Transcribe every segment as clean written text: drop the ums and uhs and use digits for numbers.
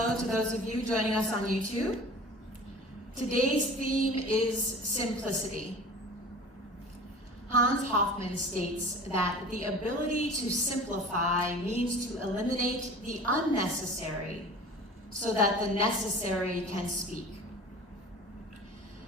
hello to those of you joining us on YouTube. Today's theme is simplicity. Hans Hofmann states that the ability to simplify means to eliminate the unnecessary so that the necessary can speak.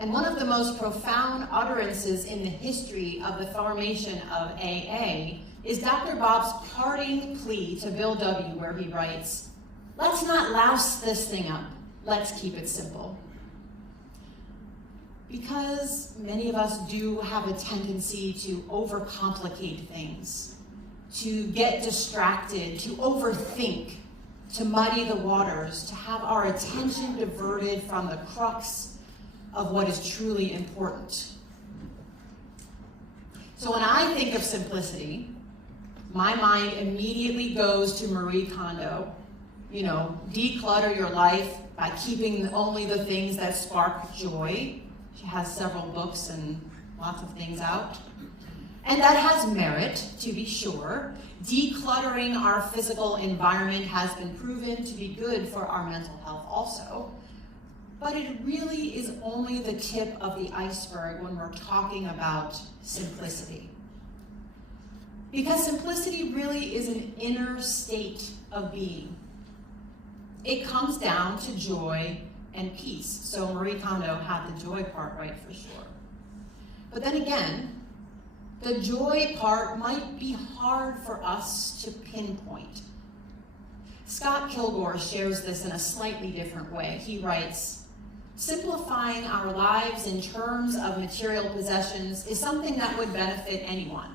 And one of the most profound utterances in the history of the formation of AA is Dr. Bob's parting plea to Bill W., where he writes, "Let's not louse this thing up. Let's keep it simple." Because many of us do have a tendency to overcomplicate things, to get distracted, to overthink, to muddy the waters, to have our attention diverted from the crux of what is truly important. So when I think of simplicity, my mind immediately goes to Marie Kondo. You know, declutter your life by keeping only the things that spark joy. She has several books and lots of things out. And that has merit, to be sure. Decluttering our physical environment has been proven to be good for our mental health also. But it really is only the tip of the iceberg when we're talking about simplicity. Because simplicity really is an inner state of being. It comes down to joy and peace. So Marie Kondo had the joy part right for sure. But then again, the joy part might be hard for us to pinpoint. Scott Kilgore shares this in a slightly different way. He writes, "Simplifying our lives in terms of material possessions is something that would benefit anyone.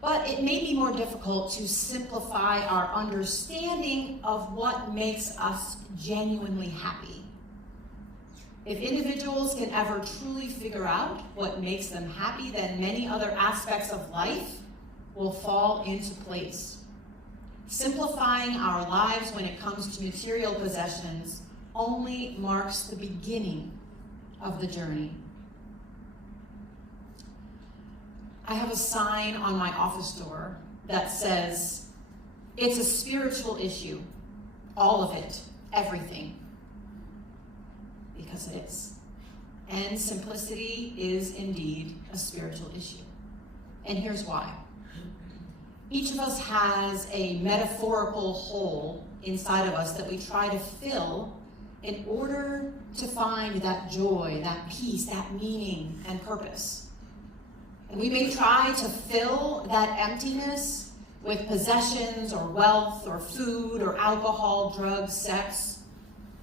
But it may be more difficult to simplify our understanding of what makes us genuinely happy. If individuals can ever truly figure out what makes them happy, then many other aspects of life will fall into place. Simplifying our lives when it comes to material possessions only marks the beginning of the journey." I have a sign on my office door that says, "It's a spiritual issue, all of it, everything." Because it is. And simplicity is indeed a spiritual issue. And here's why. Each of us has a metaphorical hole inside of us that we try to fill in order to find that joy, that peace, that meaning and purpose. And we may try to fill that emptiness with possessions or wealth or food or alcohol, drugs, sex,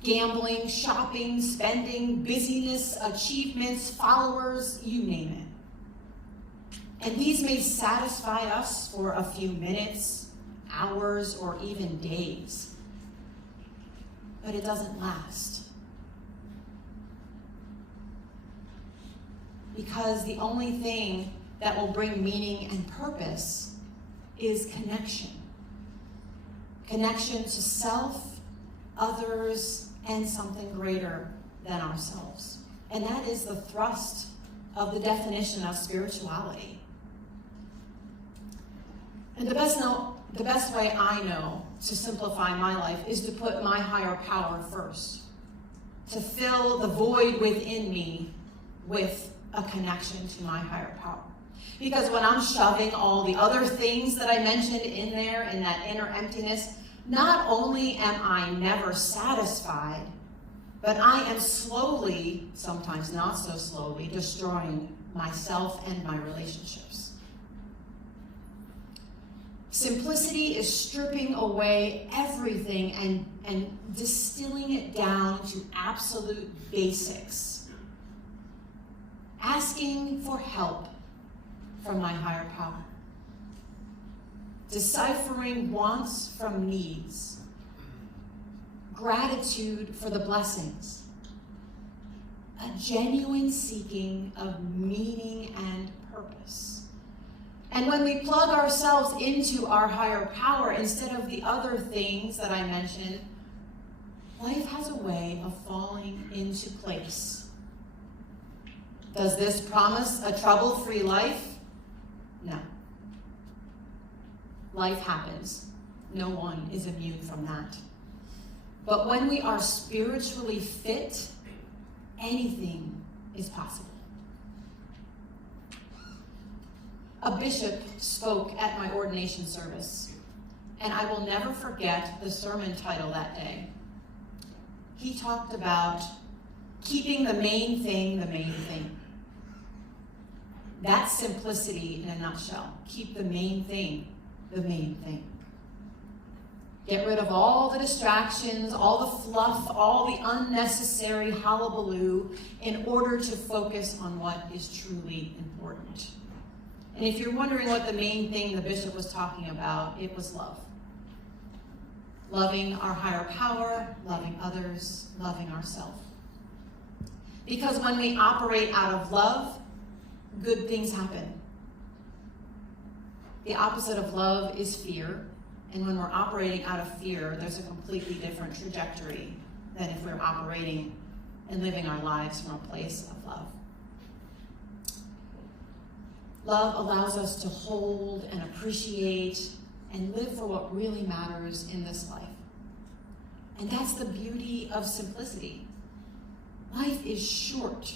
gambling, shopping, spending, busyness, achievements, followers, you name it. And these may satisfy us for a few minutes, hours, or even days. But it doesn't last. Because the only thing that will bring meaning and purpose is connection. Connection to self, others, and something greater than ourselves. And that is the thrust of the definition of spirituality. And the best way I know to simplify my life is to put my higher power first, to fill the void within me with a connection to my higher power. Because when I'm shoving all the other things that I mentioned in there, in that inner emptiness, not only am I never satisfied, but I am slowly, sometimes not so slowly, destroying myself and my relationships. Simplicity is stripping away everything and distilling it down to absolute basics. Asking for help from my higher power. Deciphering wants from needs. Gratitude for the blessings. A genuine seeking of meaning and purpose. And when we plug ourselves into our higher power instead of the other things that I mentioned, life has a way of falling into place. Does this promise a trouble-free life? No. Life happens. No one is immune from that. But when we are spiritually fit, anything is possible. A bishop spoke at my ordination service, and I will never forget the sermon title that day. He talked about keeping the main thing the main thing. That's simplicity in a nutshell. Keep the main thing the main thing. Get rid of all the distractions, all the fluff, all the unnecessary hullabaloo in order to focus on what is truly important. And if you're wondering what the main thing the bishop was talking about, it was love. Loving our higher power, loving others, loving ourselves. Because when we operate out of love, good things happen. The opposite of love is fear. And when we're operating out of fear, there's a completely different trajectory than if we're operating and living our lives from a place of love. Love allows us to hold and appreciate and live for what really matters in this life. And that's the beauty of simplicity. Life is short.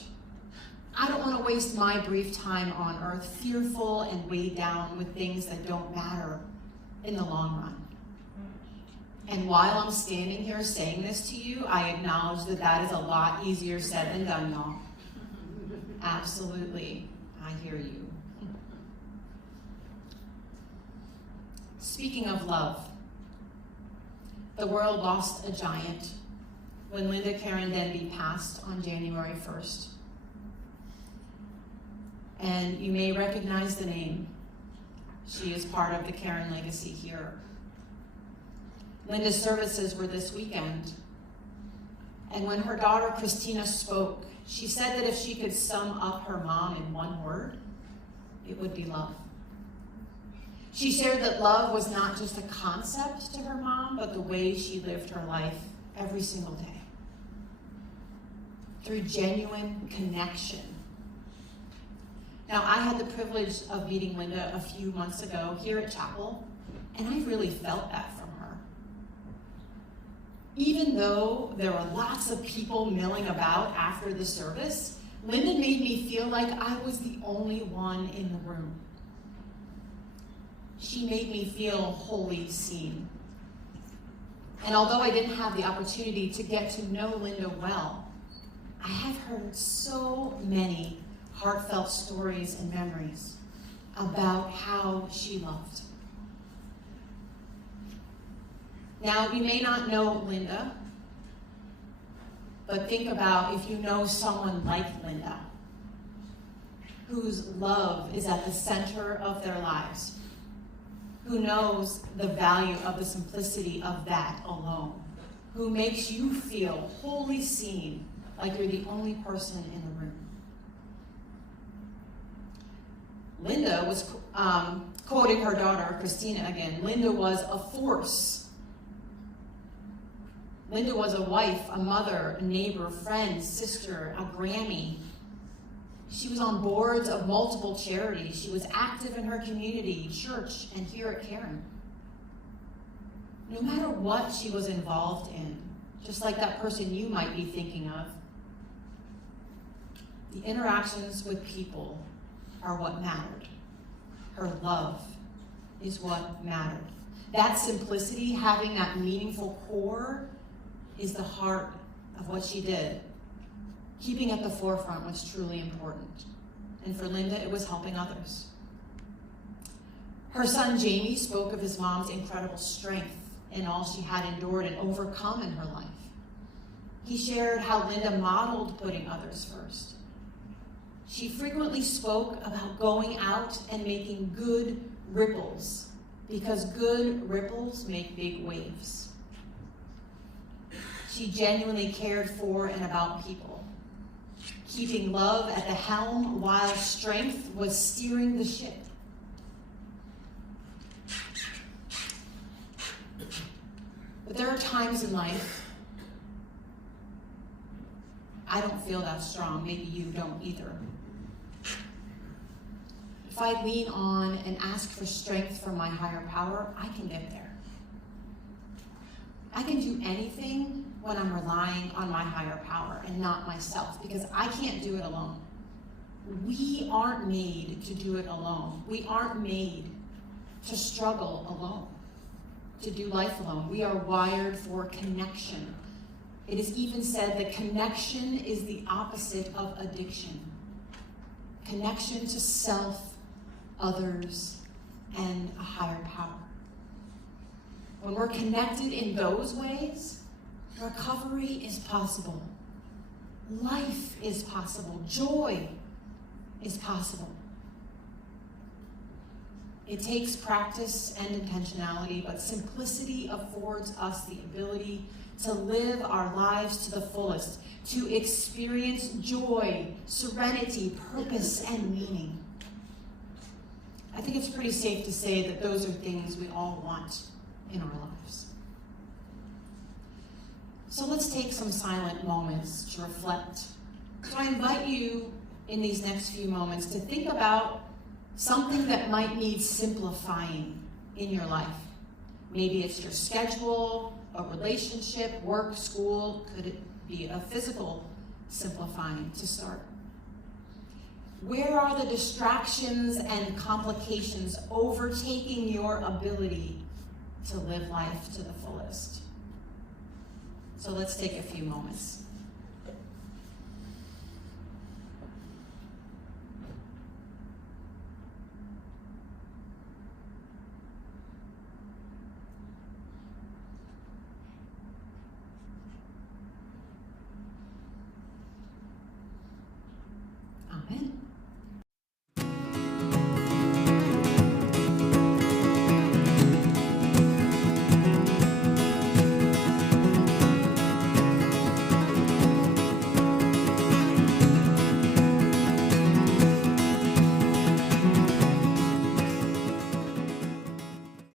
I don't want to waste my brief time on earth fearful and weighed down with things that don't matter in the long run. And while I'm standing here saying this to you, I acknowledge that that is a lot easier said than done, y'all. Absolutely, I hear you. Speaking of love, the world lost a giant when Linda Caron Denby passed on January 1st. And you may recognize the name. She is part of the Caron legacy here. Linda's services were this weekend. And when her daughter Christina spoke, she said that if she could sum up her mom in one word, it would be love. She shared that love was not just a concept to her mom, but the way she lived her life every single day. Through genuine connection. Now, I had the privilege of meeting Linda a few months ago here at Chapel, and I really felt that from her. Even though there were lots of people milling about after the service, Linda made me feel like I was the only one in the room. She made me feel wholly seen. And although I didn't have the opportunity to get to know Linda well, I have heard so many heartfelt stories and memories about how she loved. Now, you may not know Linda, but think about if you know someone like Linda, whose love is at the center of their lives, who knows the value of the simplicity of that alone, who makes you feel wholly seen, like you're the only person in the room. Linda was, quoting her daughter, Christina again, Linda was a force. Linda was a wife, a mother, a neighbor, friend, sister, a Grammy. She was on boards of multiple charities. She was active in her community, church, and here at Caron. No matter what she was involved in, just like that person you might be thinking of, the interactions with people are what mattered. Her love is what mattered. That simplicity, having that meaningful core, is the heart of what she did. Keeping at the forefront was truly important. And for Linda, it was helping others. Her son Jamie spoke of his mom's incredible strength in all she had endured and overcome in her life. He shared how Linda modeled putting others first. She frequently spoke about going out and making good ripples, because good ripples make big waves. She genuinely cared for and about people, keeping love at the helm while strength was steering the ship. But there are times in life I don't feel that strong. Maybe you don't either. If I lean on and ask for strength from my higher power, I can get there. I can do anything when I'm relying on my higher power and not myself, because I can't do it alone. We aren't made to do it alone. We aren't made to struggle alone, to do life alone. We are wired for connection. It is even said that connection is the opposite of addiction. Connection to self, others, and a higher power. When we're connected in those ways, recovery is possible. Life is possible. Joy is possible. It takes practice and intentionality, but simplicity affords us the ability to live our lives to the fullest, to experience joy, serenity, purpose, and meaning. I think it's pretty safe to say that those are things we all want in our lives. So let's take some silent moments to reflect. So I invite you in these next few moments to think about something that might need simplifying in your life. Maybe it's your schedule, a relationship, work, school. Could it be a physical simplifying to start? Where are the distractions and complications overtaking your ability to live life to the fullest? So let's take a few moments.